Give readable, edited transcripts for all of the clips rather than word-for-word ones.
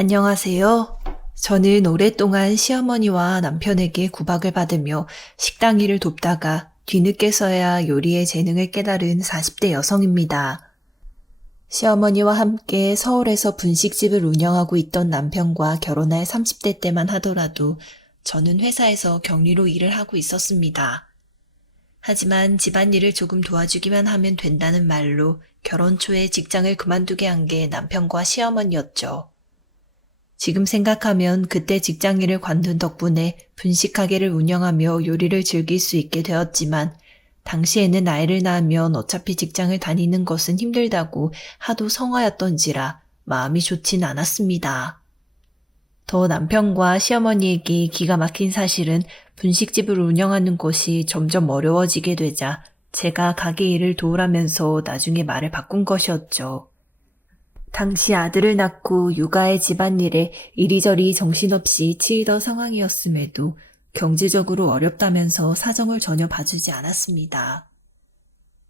안녕하세요. 저는 오랫동안 시어머니와 남편에게 구박을 받으며 식당 일을 돕다가 뒤늦게서야 요리의 재능을 깨달은 40대 여성입니다. 시어머니와 함께 서울에서 분식집을 운영하고 있던 남편과 결혼할 30대 때만 하더라도 저는 회사에서 격리로 일을 하고 있었습니다. 하지만 집안일을 조금 도와주기만 하면 된다는 말로 결혼 초에 직장을 그만두게 한 게 남편과 시어머니였죠. 지금 생각하면 그때 직장일을 관둔 덕분에 분식 가게를 운영하며 요리를 즐길 수 있게 되었지만 당시에는 아이를 낳으면 어차피 직장을 다니는 것은 힘들다고 하도 성화였던지라 마음이 좋진 않았습니다. 더 남편과 시어머니에게 기가 막힌 사실은 분식집을 운영하는 것이 점점 어려워지게 되자 제가 가게 일을 도우라면서 나중에 말을 바꾼 것이었죠. 당시 아들을 낳고 육아의 집안일에 이리저리 정신없이 치이던 상황이었음에도 경제적으로 어렵다면서 사정을 전혀 봐주지 않았습니다.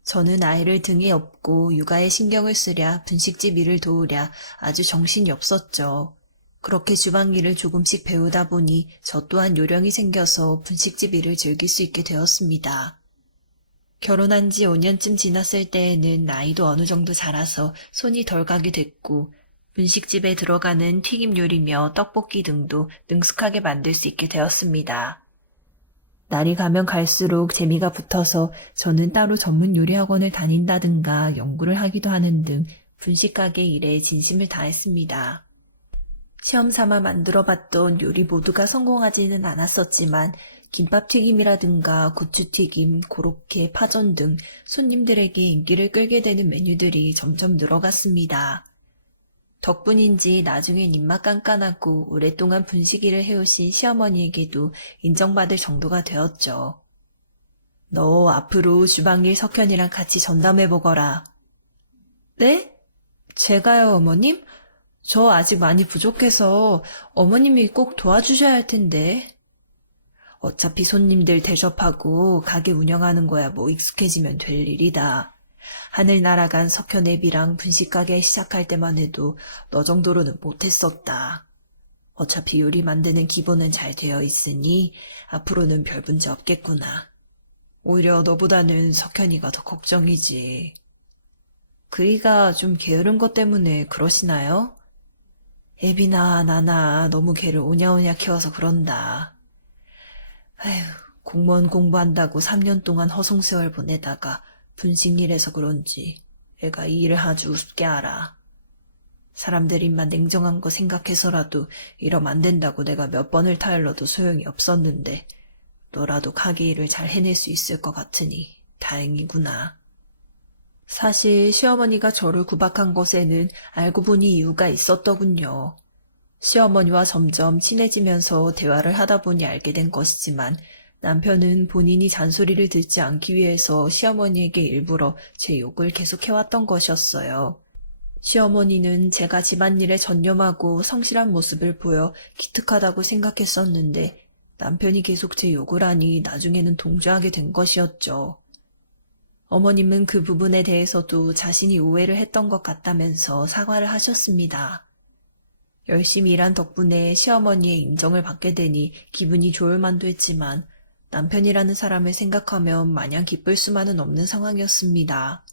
저는 아이를 등에 업고 육아에 신경을 쓰랴 분식집 일을 도우랴 아주 정신이 없었죠. 그렇게 주방 일을 조금씩 배우다 보니 저 또한 요령이 생겨서 분식집 일을 즐길 수 있게 되었습니다. 결혼한 지 5년쯤 지났을 때에는 나이도 어느 정도 자라서 손이 덜 가게 됐고 분식집에 들어가는 튀김 요리며 떡볶이 등도 능숙하게 만들 수 있게 되었습니다. 날이 가면 갈수록 재미가 붙어서 저는 따로 전문 요리 학원을 다닌다든가 연구를 하기도 하는 등 분식가게 일에 진심을 다했습니다. 시험 삼아 만들어봤던 요리 모두가 성공하지는 않았었지만 김밥튀김이라든가 고추튀김, 고로케, 파전 등 손님들에게 인기를 끌게 되는 메뉴들이 점점 늘어갔습니다. 덕분인지 나중엔 입맛 깐깐하고 오랫동안 분식일을 해오신 시어머니에게도 인정받을 정도가 되었죠. 너 앞으로 주방일 석현이랑 같이 전담해보거라. 네? 제가요, 어머님? 저 아직 많이 부족해서 어머님이 꼭 도와주셔야 할 텐데. 어차피 손님들 대접하고 가게 운영하는 거야 뭐 익숙해지면 될 일이다. 하늘 날아간 석현 애비랑 분식가게 시작할 때만 해도 너 정도로는 못했었다. 어차피 요리 만드는 기본은 잘 되어 있으니 앞으로는 별 문제 없겠구나. 오히려 너보다는 석현이가 더 걱정이지. 그이가 좀 게으른 것 때문에 그러시나요? 애비나 나나 너무 걔를 오냐오냐 키워서 그런다. 아휴, 공무원 공부한다고 3년 동안 허송세월 보내다가 분식일해서 그런지 애가 이 일을 아주 우습게 알아. 사람들 입만 냉정한 거 생각해서라도 이러면 안 된다고 내가 몇 번을 타일러도 소용이 없었는데 너라도 가게 일을 잘 해낼 수 있을 것 같으니 다행이구나. 사실 시어머니가 저를 구박한 것에는 알고 보니 이유가 있었더군요. 시어머니와 점점 친해지면서 대화를 하다 보니 알게 된 것이지만 남편은 본인이 잔소리를 듣지 않기 위해서 시어머니에게 일부러 제 욕을 계속해왔던 것이었어요. 시어머니는 제가 집안일에 전념하고 성실한 모습을 보여 기특하다고 생각했었는데 남편이 계속 제 욕을 하니 나중에는 동조하게 된 것이었죠. 어머님은 그 부분에 대해서도 자신이 오해를 했던 것 같다면서 사과를 하셨습니다. 열심히 일한 덕분에 시어머니의 인정을 받게 되니 기분이 좋을 만도 했지만 남편이라는 사람을 생각하면 마냥 기쁠 수만은 없는 상황이었습니다.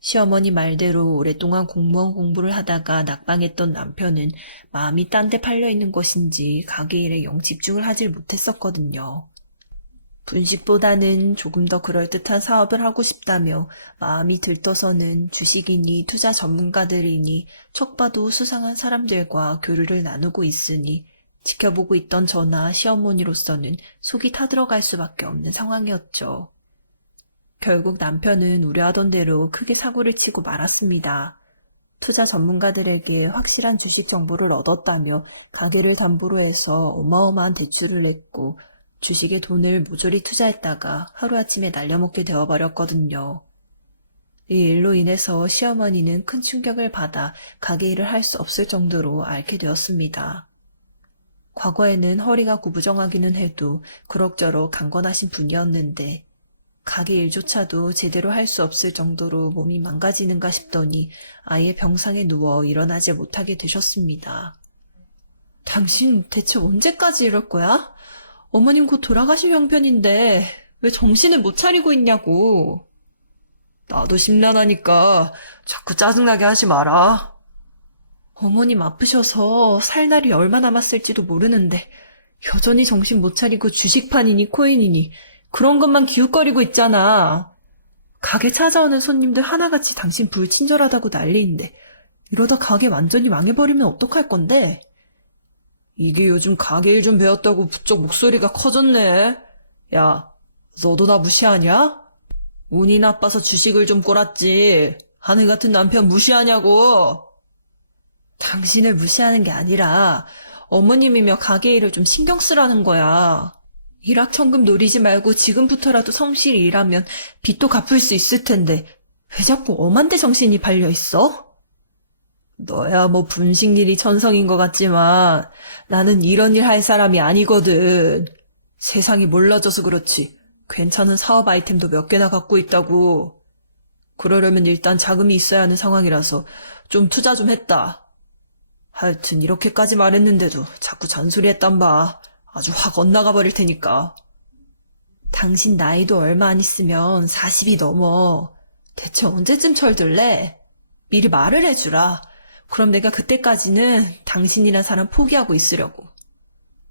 시어머니 말대로 오랫동안 공무원 공부를 하다가 낙방했던 남편은 마음이 딴 데 팔려있는 것인지 가게 일에 영 집중을 하질 못했었거든요. 분식보다는 조금 더 그럴듯한 사업을 하고 싶다며 마음이 들떠서는 주식이니 투자 전문가들이니 척 봐도 수상한 사람들과 교류를 나누고 있으니 지켜보고 있던 저나 시어머니로서는 속이 타들어갈 수밖에 없는 상황이었죠. 결국 남편은 우려하던 대로 크게 사고를 치고 말았습니다. 투자 전문가들에게 확실한 주식 정보를 얻었다며 가게를 담보로 해서 어마어마한 대출을 냈고 주식에 돈을 모조리 투자했다가 하루아침에 날려먹게 되어버렸거든요. 이 일로 인해서 시어머니는 큰 충격을 받아 가게 일을 할 수 없을 정도로 앓게 되었습니다. 과거에는 허리가 구부정하기는 해도 그럭저럭 강건하신 분이었는데 가게 일조차도 제대로 할 수 없을 정도로 몸이 망가지는가 싶더니 아예 병상에 누워 일어나지 못하게 되셨습니다. 당신 대체 언제까지 이럴 거야? 어머님 곧 돌아가실 형편인데 왜 정신을 못 차리고 있냐고. 나도 심란하니까 자꾸 짜증나게 하지 마라. 어머님 아프셔서 살 날이 얼마 남았을지도 모르는데 여전히 정신 못 차리고 주식판이니 코인이니 그런 것만 기웃거리고 있잖아. 가게 찾아오는 손님들 하나같이 당신 불친절하다고 난리인데 이러다 가게 완전히 망해버리면 어떡할 건데? 이게 요즘 가게 일 좀 배웠다고 부쩍 목소리가 커졌네. 야, 너도 나 무시하냐? 운이 나빠서 주식을 좀 꼬랐지. 하늘 같은 남편 무시하냐고. 당신을 무시하는 게 아니라 어머님이며 가게 일을 좀 신경 쓰라는 거야. 일확천금 노리지 말고 지금부터라도 성실히 일하면 빚도 갚을 수 있을 텐데 왜 자꾸 엄한데 정신이 팔려 있어? 너야 뭐 분식일이 천성인 것 같지만 나는 이런 일 할 사람이 아니거든. 세상이 몰라져서 그렇지. 괜찮은 사업 아이템도 몇 개나 갖고 있다고. 그러려면 일단 자금이 있어야 하는 상황이라서 좀 투자 좀 했다. 하여튼 이렇게까지 말했는데도 자꾸 잔소리했단 봐. 아주 확 엇나가 버릴 테니까. 당신 나이도 얼마 안 있으면 40이 넘어. 대체 언제쯤 철들래? 미리 말을 해주라. 그럼 내가 그때까지는 당신이란 사람 포기하고 있으려고.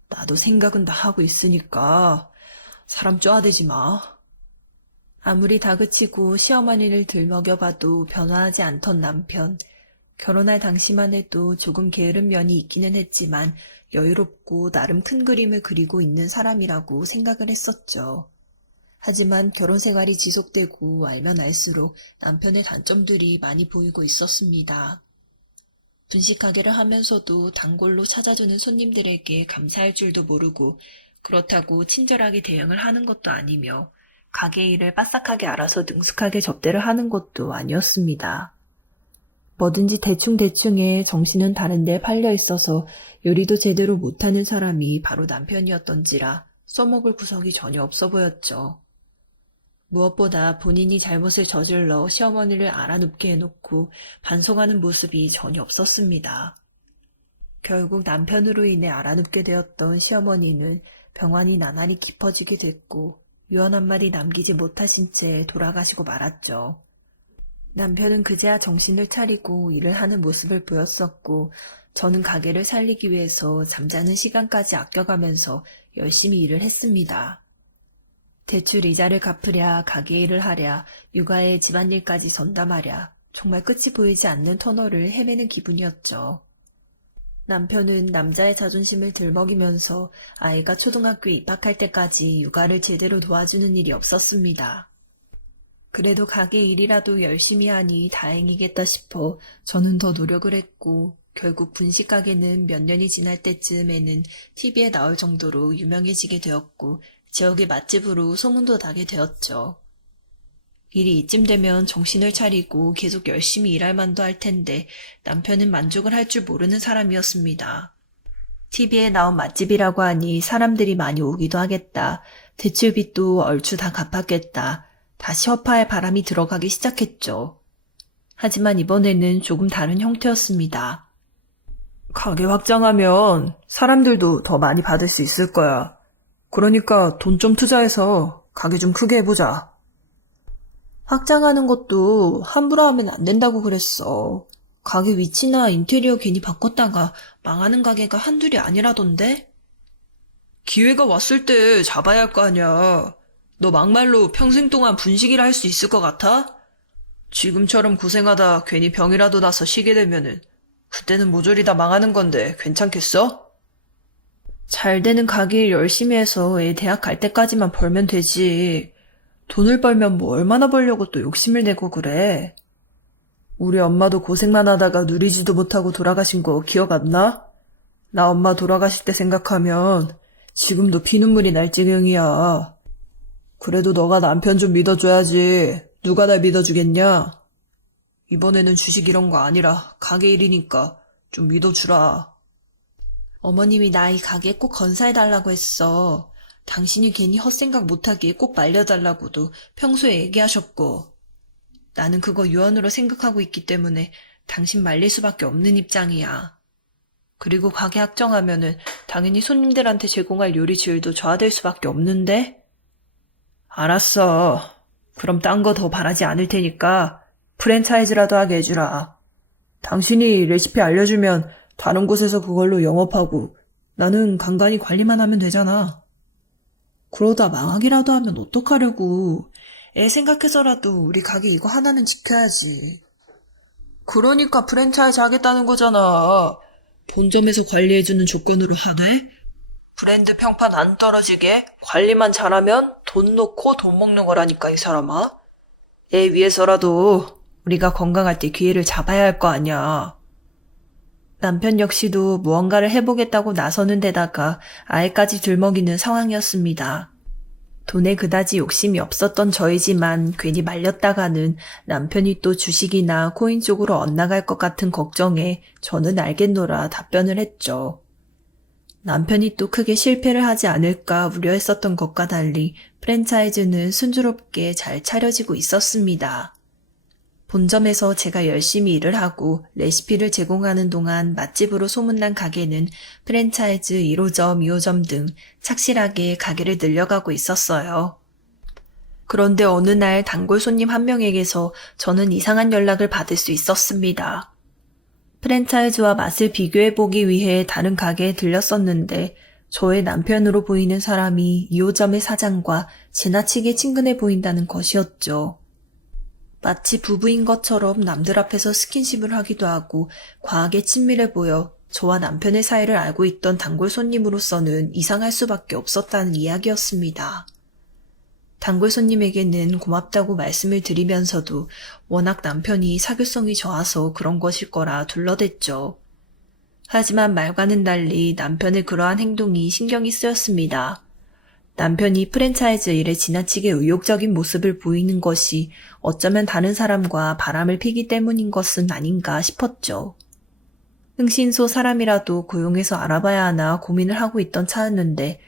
나도 생각은 다 하고 있으니까 사람 쪼아대지 마. 아무리 다그치고 시어머니를 들먹여봐도 변화하지 않던 남편. 결혼할 당시만 해도 조금 게으른 면이 있기는 했지만 여유롭고 나름 큰 그림을 그리고 있는 사람이라고 생각을 했었죠. 하지만 결혼 생활이 지속되고 알면 알수록 남편의 단점들이 많이 보이고 있었습니다. 분식 가게를 하면서도 단골로 찾아주는 손님들에게 감사할 줄도 모르고 그렇다고 친절하게 대응을 하는 것도 아니며 가게 일을 빠삭하게 알아서 능숙하게 접대를 하는 것도 아니었습니다. 뭐든지 대충대충에 정신은 다른 데 팔려 있어서 요리도 제대로 못하는 사람이 바로 남편이었던지라 써먹을 구석이 전혀 없어 보였죠. 무엇보다 본인이 잘못을 저질러 시어머니를 알아눕게 해놓고 반성하는 모습이 전혀 없었습니다. 결국 남편으로 인해 알아눕게 되었던 시어머니는 병환이 나날이 깊어지게 됐고 유언 한마디 남기지 못하신 채 돌아가시고 말았죠. 남편은 그제야 정신을 차리고 일을 하는 모습을 보였었고 저는 가게를 살리기 위해서 잠자는 시간까지 아껴가면서 열심히 일을 했습니다. 대출 이자를 갚으랴, 가게 일을 하랴, 육아에 집안일까지 전담하랴, 정말 끝이 보이지 않는 터널을 헤매는 기분이었죠. 남편은 남자의 자존심을 들먹이면서 아이가 초등학교에 입학할 때까지 육아를 제대로 도와주는 일이 없었습니다. 그래도 가게 일이라도 열심히 하니 다행이겠다 싶어 저는 더 노력을 했고 결국 분식 가게는 몇 년이 지날 때쯤에는 TV에 나올 정도로 유명해지게 되었고 지역의 맛집으로 소문도 나게 되었죠. 일이 이쯤 되면 정신을 차리고 계속 열심히 일할 만도 할 텐데 남편은 만족을 할 줄 모르는 사람이었습니다. TV에 나온 맛집이라고 하니 사람들이 많이 오기도 하겠다. 대출빚도 얼추 다 갚았겠다. 다시 허파에 바람이 들어가기 시작했죠. 하지만 이번에는 조금 다른 형태였습니다. 가게 확장하면 사람들도 더 많이 받을 수 있을 거야. 그러니까 돈 좀 투자해서 가게 좀 크게 해보자. 확장하는 것도 함부로 하면 안 된다고 그랬어. 가게 위치나 인테리어 괜히 바꿨다가 망하는 가게가 한둘이 아니라던데? 기회가 왔을 때 잡아야 할 거 아니야. 너 막말로 평생 동안 분식이라 할 수 있을 것 같아? 지금처럼 고생하다 괜히 병이라도 나서 쉬게 되면은 그때는 모조리 다 망하는 건데 괜찮겠어? 잘 되는 가게 일 열심히 해서 애 대학 갈 때까지만 벌면 되지. 돈을 벌면 뭐 얼마나 벌려고 또 욕심을 내고 그래. 우리 엄마도 고생만 하다가 누리지도 못하고 돌아가신 거 기억 안 나? 나 엄마 돌아가실 때 생각하면 지금도 피눈물이 날 지경이야. 그래도 너가 남편 좀 믿어줘야지. 누가 날 믿어주겠냐? 이번에는 주식 이런 거 아니라 가게 일이니까 좀 믿어주라. 어머님이 나 이 가게 꼭 건사해달라고 했어. 당신이 괜히 헛생각 못하게 꼭 말려달라고도 평소에 얘기하셨고. 나는 그거 유언으로 생각하고 있기 때문에 당신 말릴 수밖에 없는 입장이야. 그리고 가게 확정하면은 당연히 손님들한테 제공할 요리 질도 저하될 수밖에 없는데? 알았어. 그럼 딴 거 더 바라지 않을 테니까 프랜차이즈라도 하게 해주라. 당신이 레시피 알려주면 다른 곳에서 그걸로 영업하고 나는 간간히 관리만 하면 되잖아. 그러다 망하기라도 하면 어떡하려고. 애 생각해서라도 우리 가게 이거 하나는 지켜야지. 그러니까 프랜차이즈 하겠다는 거잖아. 본점에서 관리해주는 조건으로 하되 브랜드 평판 안 떨어지게 관리만 잘하면 돈 놓고 돈 먹는 거라니까 이 사람아. 애 위해서라도 우리가 건강할 때 기회를 잡아야 할 거 아니야. 남편 역시도 무언가를 해보겠다고 나서는 데다가 아이까지 들먹이는 상황이었습니다. 돈에 그다지 욕심이 없었던 저이지만 괜히 말렸다가는 남편이 또 주식이나 코인 쪽으로 엇나갈 것 같은 걱정에 저는 알겠노라 답변을 했죠. 남편이 또 크게 실패를 하지 않을까 우려했었던 것과 달리 프랜차이즈는 순조롭게 잘 차려지고 있었습니다. 본점에서 제가 열심히 일을 하고 레시피를 제공하는 동안 맛집으로 소문난 가게는 프랜차이즈 1호점, 2호점 등 착실하게 가게를 늘려가고 있었어요. 그런데 어느 날 단골 손님 한 명에게서 저는 이상한 연락을 받을 수 있었습니다. 프랜차이즈와 맛을 비교해보기 위해 다른 가게에 들렸었는데 저의 남편으로 보이는 사람이 2호점의 사장과 지나치게 친근해 보인다는 것이었죠. 마치 부부인 것처럼 남들 앞에서 스킨십을 하기도 하고 과하게 친밀해 보여 저와 남편의 사이를 알고 있던 단골 손님으로서는 이상할 수밖에 없었다는 이야기였습니다. 단골 손님에게는 고맙다고 말씀을 드리면서도 워낙 남편이 사교성이 저하서 그런 것일 거라 둘러댔죠. 하지만 말과는 달리 남편의 그러한 행동이 신경이 쓰였습니다. 남편이 프랜차이즈 일에 지나치게 의욕적인 모습을 보이는 것이 어쩌면 다른 사람과 바람을 피기 때문인 것은 아닌가 싶었죠. 흥신소 사람이라도 고용해서 알아봐야 하나 고민을 하고 있던 차였는데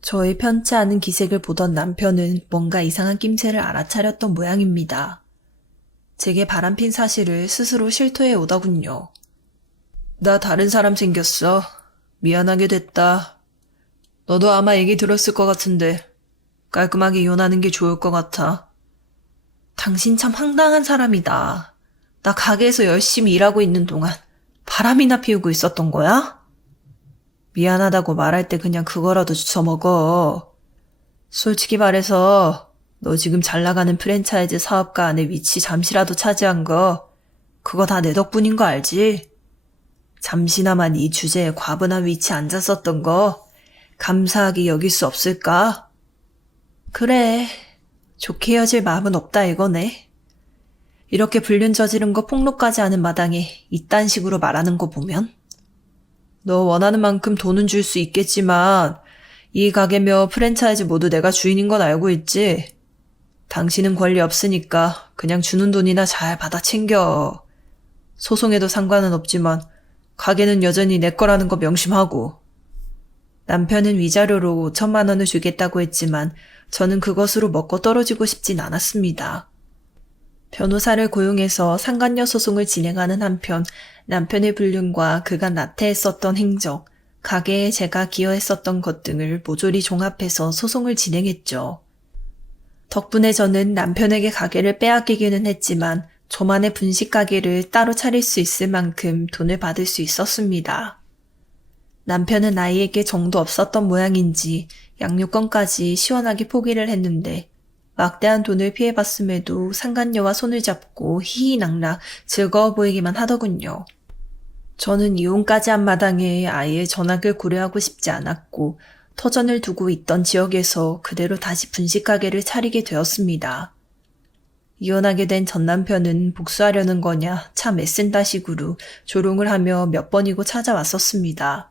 저의 편치 않은 기색을 보던 남편은 뭔가 이상한 낌새를 알아차렸던 모양입니다. 제게 바람핀 사실을 스스로 실토해 오더군요. 나 다른 사람 생겼어. 미안하게 됐다. 너도 아마 얘기 들었을 것 같은데 깔끔하게 이혼하는 게 좋을 것 같아. 당신 참 황당한 사람이다. 나 가게에서 열심히 일하고 있는 동안 바람이나 피우고 있었던 거야? 미안하다고 말할 때 그냥 그거라도 주워먹어. 솔직히 말해서 너 지금 잘 나가는 프랜차이즈 사업가 안에 위치 잠시라도 차지한 거 그거 다 내 덕분인 거 알지? 잠시나마 네 주제에 과분한 위치 앉았었던 거 감사하게 여길 수 없을까? 그래, 좋게 헤어질 마음은 없다 이거네. 이렇게 불륜 저지른 거 폭로까지 하는 마당에 이딴 식으로 말하는 거 보면 너 원하는 만큼 돈은 줄 수 있겠지만 이 가게며 프랜차이즈 모두 내가 주인인 건 알고 있지? 당신은 권리 없으니까 그냥 주는 돈이나 잘 받아 챙겨. 소송해도 상관은 없지만 가게는 여전히 내 거라는 거 명심하고. 남편은 위자료로 5천만 원을 주겠다고 했지만 저는 그것으로 먹고 떨어지고 싶진 않았습니다. 변호사를 고용해서 상간녀 소송을 진행하는 한편 남편의 불륜과 그가 나태했었던 행적, 가게에 제가 기여했었던 것 등을 모조리 종합해서 소송을 진행했죠. 덕분에 저는 남편에게 가게를 빼앗기기는 했지만 저만의 분식 가게를 따로 차릴 수 있을 만큼 돈을 받을 수 있었습니다. 남편은 아이에게 정도 없었던 모양인지 양육권까지 시원하게 포기를 했는데 막대한 돈을 피해봤음에도 상간녀와 손을 잡고 희희낙락 즐거워 보이기만 하더군요. 저는 이혼까지 한 마당에 아이의 전학을 고려하고 싶지 않았고 터전을 두고 있던 지역에서 그대로 다시 분식가게를 차리게 되었습니다. 이혼하게 된 전 남편은 복수하려는 거냐 참 애쓴다 식으로 조롱을 하며 몇 번이고 찾아왔었습니다.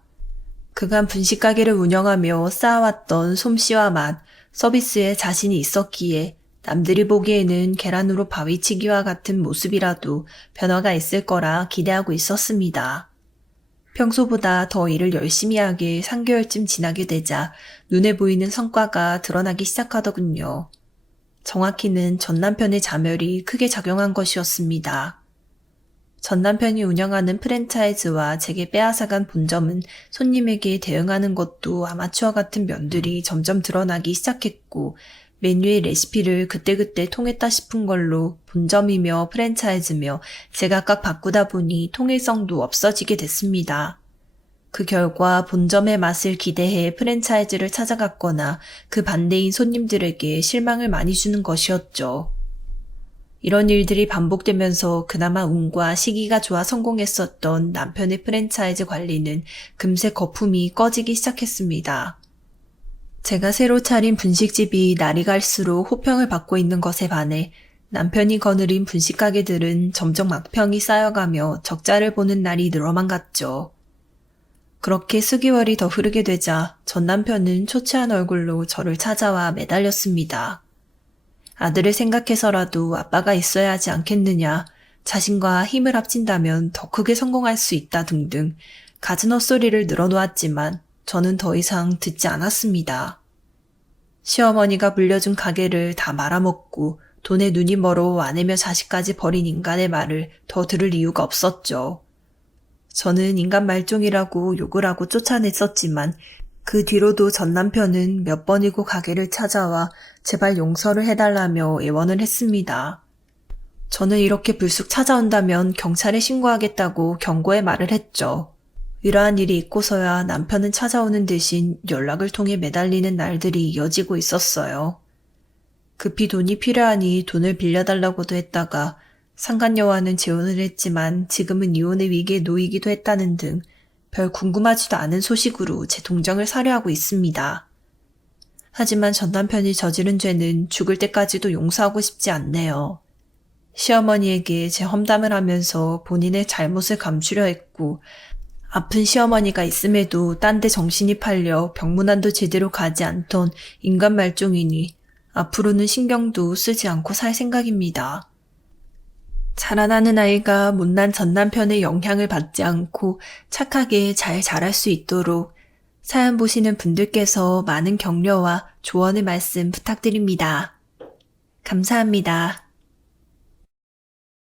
그간 분식가게를 운영하며 쌓아왔던 솜씨와 맛, 서비스에 자신이 있었기에 남들이 보기에는 계란으로 바위치기와 같은 모습이라도 변화가 있을 거라 기대하고 있었습니다. 평소보다 더 일을 열심히 하게 3개월쯤 지나게 되자 눈에 보이는 성과가 드러나기 시작하더군요. 정확히는 전 남편의 자멸이 크게 작용한 것이었습니다. 전 남편이 운영하는 프랜차이즈와 제게 빼앗아간 본점은 손님에게 대응하는 것도 아마추어 같은 면들이 점점 드러나기 시작했고, 메뉴의 레시피를 그때그때 통했다 싶은 걸로 본점이며 프랜차이즈며 제각각 바꾸다 보니 통일성도 없어지게 됐습니다. 그 결과 본점의 맛을 기대해 프랜차이즈를 찾아갔거나 그 반대인 손님들에게 실망을 많이 주는 것이었죠. 이런 일들이 반복되면서 그나마 운과 시기가 좋아 성공했었던 남편의 프랜차이즈 관리는 금세 거품이 꺼지기 시작했습니다. 제가 새로 차린 분식집이 날이 갈수록 호평을 받고 있는 것에 반해 남편이 거느린 분식 가게들은 점점 악평이 쌓여가며 적자를 보는 날이 늘어만 갔죠. 그렇게 수개월이 더 흐르게 되자 전 남편은 초췌한 얼굴로 저를 찾아와 매달렸습니다. 아들을 생각해서라도 아빠가 있어야 하지 않겠느냐, 자신과 힘을 합친다면 더 크게 성공할 수 있다 등등 갖은 헛소리를 늘어놓았지만 저는 더 이상 듣지 않았습니다. 시어머니가 물려준 가게를 다 말아먹고 돈에 눈이 멀어 아내며 자식까지 버린 인간의 말을 더 들을 이유가 없었죠. 저는 인간 말종이라고 욕을 하고 쫓아냈었지만 그 뒤로도 전 남편은 몇 번이고 가게를 찾아와 제발 용서를 해달라며 애원을 했습니다. 저는 이렇게 불쑥 찾아온다면 경찰에 신고하겠다고 경고의 말을 했죠. 이러한 일이 있고서야 남편은 찾아오는 대신 연락을 통해 매달리는 날들이 이어지고 있었어요. 급히 돈이 필요하니 돈을 빌려달라고도 했다가 상간녀와는 재혼을 했지만 지금은 이혼의 위기에 놓이기도 했다는 등 별 궁금하지도 않은 소식으로 제 동정을 살해하고 있습니다. 하지만 전 남편이 저지른 죄는 죽을 때까지도 용서하고 싶지 않네요. 시어머니에게 제 험담을 하면서 본인의 잘못을 감추려 했고 아픈 시어머니가 있음에도 딴 데 정신이 팔려 병문안도 제대로 가지 않던 인간 말종이니 앞으로는 신경도 쓰지 않고 살 생각입니다. 자라나는 아이가 못난 전 남편의 영향을 받지 않고 착하게 잘 자랄 수 있도록 사연 보시는 분들께서 많은 격려와 조언의 말씀 부탁드립니다. 감사합니다.